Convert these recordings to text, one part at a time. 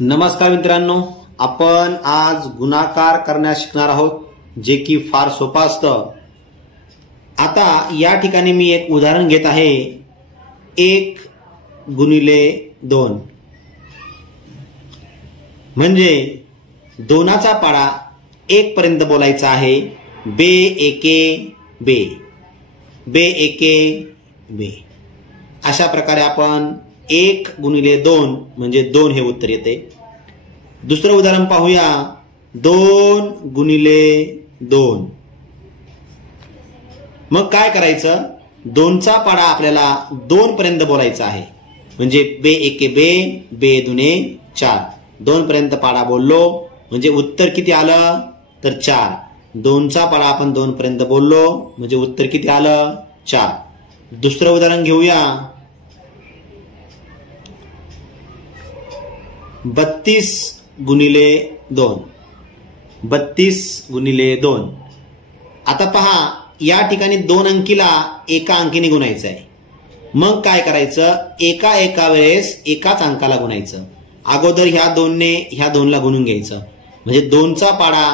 नमस्कार मित्रांनो, आपण आज गुणाकार करण्यास शिकणार आहोत, जे की फार सोपं असतं। आता या ठिकाणी मी एक उदाहरण घेत आहे। 1 गुणिले 2 म्हणजे दोनाचा पाडा 1 पर्यंत बोलायचा आहे। बे एके बे, बे एके बे। अशा प्रकारे आपण 1 गुणिले 2 म्हणजे 2 हे उत्तर येते। दुसरं उदाहरण पाहूया। 2 गुणिले 2 मग काय करायचं, 2चा पाडा आपल्याला 2 पर्यंत बोलायचा आहे। म्हणजे बे एके बे, बे दुने 4, 2 पर्यंत पाडा बोललो म्हणजे उत्तर किती आलं तर 4। 2चा पाडा आपण 2 पर्यंत बोललो म्हणजे उत्तर किती आलं 4। दुसरं उदाहरण घेऊया। 32 गुणिले 2, 32 गुणिले 2। आता पहा, या ठिकाणी 2 अंकीला एका अंकीने गुणायचं आहे। मग काय करायचं, एका वेळेस एकाच अंकाला गुणायचं। अगोदर ह्या 2ने ह्या 2ला गुणून घ्यायचं म्हणजे 2चा पाडा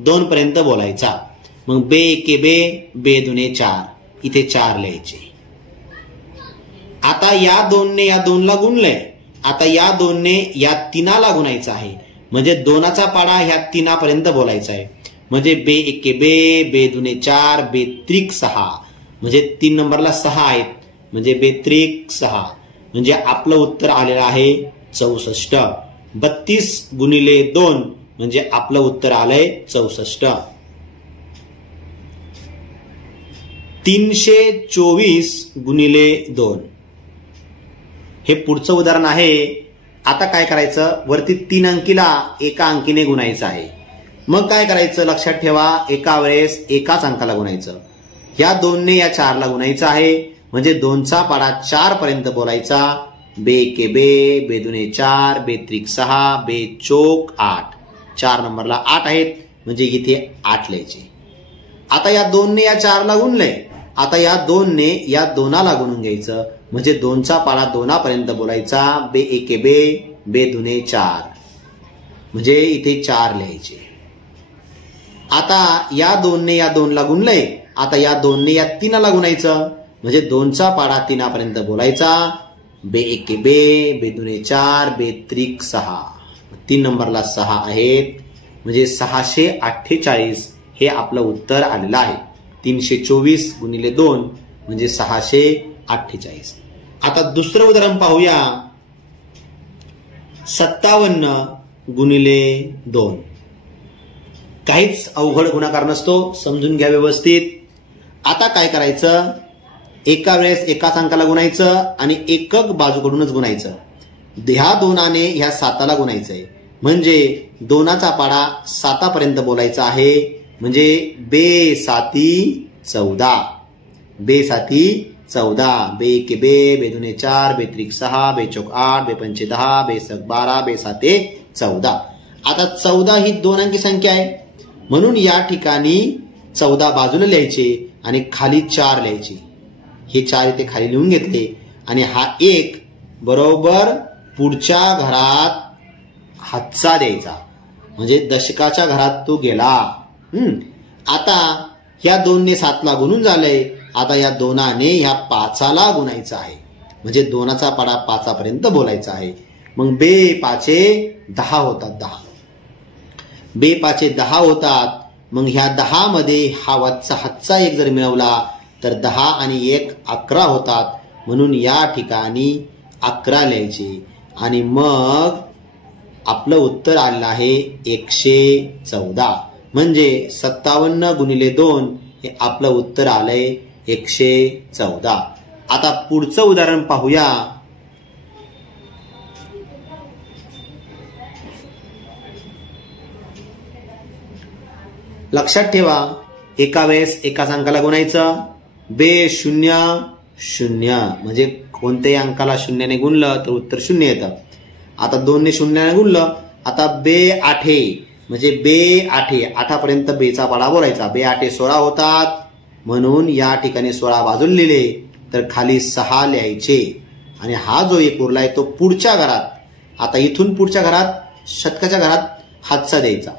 2 पर्यंत बोलायचा। मग बे एके बे, बे दुने 4, इथे 4 लिहायचे। आता या 2ने या 2ला गुणलंय, आता या 2ने या 3ला गुणायचं आहे म्हणजे 2चा पाडा ह्या 3 पर्यंत बोलायचा आहे। म्हणजे बे एके बे, बे दुने 4, बे त्रिक 6 म्हणजे 3 नंबरला 6 आहेत म्हणजे बे त्रिक 6 म्हणजे आपलं उत्तर आलेलं आहे 64। 32 गुणिले 2 म्हणजे आपलं उत्तर आलंय 64। 324 गुणिले 2 हे पुढचं उदाहरण आहे। आता काय करायचं, वरती 3 अंकीला एका अंकीने गुणायचं आहे। मग काय करायचं, लक्षात ठेवा, एका वेळेस एकाच अंकाला गुणायचं। या 2ने या 4ला गुणायचं आहे म्हणजे 2चा पाडा 4 पर्यंत बोलायचा। बे एके बे, बे दुने 4, बे त्रिक 6, बे चोक 8, 4 नंबरला 8 आहेत म्हणजे इथे 8 लिहायचे। आता या 2ने या 4ला गुणलंय, आता या 2ने या 2ला गुणून घ्यायचं म्हणजे 2चा पाडा 2 पर्यंत बोलायचा। बे एके बे, बे दुने 4 म्हणजे इथे 4 लिहायचे। आता या 2ने या 2ला गुणलंय, आता या 2ने या 3ला गुणायचं म्हणजे 2चा पाडा 3 पर्यंत बोलायचा। बे एके बे, बे दुने 4, बे त्रिक 6, 3 नंबरला 6 आहेत म्हणजे 648 हे आपलं उत्तर आलेलं आहे। 324 गुणिले 2 म्हणजे 648। आता दुसरं उदाहरण पाहूया। 57 गुणिले 2 काहीच अवघड गुणाकार नसतो, समजून घ्या व्यवस्थित। आता काय करायचं, एका वेळेस एकाच अंकाला गुणायचं आणि एकक बाजूकडूनच गुणायचं। ह्या 2ने ह्या 7ला गुणायचंय म्हणजे 2चा पाडा 7 पर्यंत बोलायचा आहे। म्हणजे बे साती 14, बे साती 14, बे एके बे, बे दुने 4, बे त्रिक 6, बे चौक 8, बे पंचे 10, बे सक 12, बे साते 14। आता 14 ही 2 अंकी संख्या आहे म्हणून या ठिकाणी 14 बाजूला लिहायचे आणि खाली 4 लिहायचे। हे 4 इथे खाली लिहून घेतले आणि हा 1 बरोबर पुढच्या घरात हातचा द्यायचा म्हणजे दशकाच्या घरात तो गेला। आता ह्या 2ने 7ला गुणून झालंय, आता या 2ने ह्या 5ला गुणायचं आहे म्हणजे 2चा पाडा 5 पर्यंत बोलायचा आहे। मग बे 5 10 होतात, 10 बे 5 10 होतात। मग ह्या 10 मध्ये हा हातचा 1 जर मिळवला तर 10 आणि 1 11 होतात म्हणून या ठिकाणी 11 लिहायचे आणि मग आपलं उत्तर आलेलं आहे 114। म्हणजे 57 गुणिले 2 हे आपलं उत्तर आलंय 114। आता पुढचं उदाहरण पाहूया। लक्षात ठेवा, एका वेळेस एकाच अंकाला गुणायचं। बे 0 0 म्हणजे कोणत्याही अंकाला 0ने गुणलं तर उत्तर 0 येतं। आता 2ने 0ने गुणलं, आता बे 8 म्हणजे बे 8 पर्यंत बेचा पाडा बोलायचा। बे 8 16 होतात म्हणून या ठिकाणी 16 बाजूला लिहिले तर खाली 6 लिहायचे आणि हा जो एक उरलाय तो पुढच्या घरात। आता इथून पुढच्या घरात शतकाच्या घरात हातचा द्यायचा.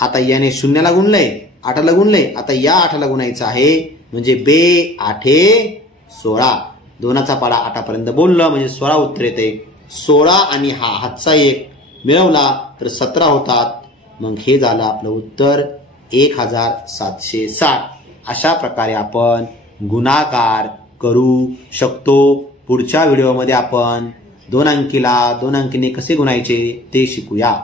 आता याने 0ला गुणलंय, 8ला गुणलंय, आता या 8ला गुणायचं आहे, म्हणजे बे 8 16. 2चा पाडा 8पर्यंत बोललं म्हणजे 16 उत्तर येते. 16 आणि हा हातचा 1 मिळवला तर 17 होतात. मग हे झालं आपलं उत्तर 1760. अशा प्रकारे आपण गुणाकार करू शकतो. पुढच्या व्हिडिओमध्ये आपण 2 अंकीला 2 अंकीने कसे गुणायचे ते शिकूया.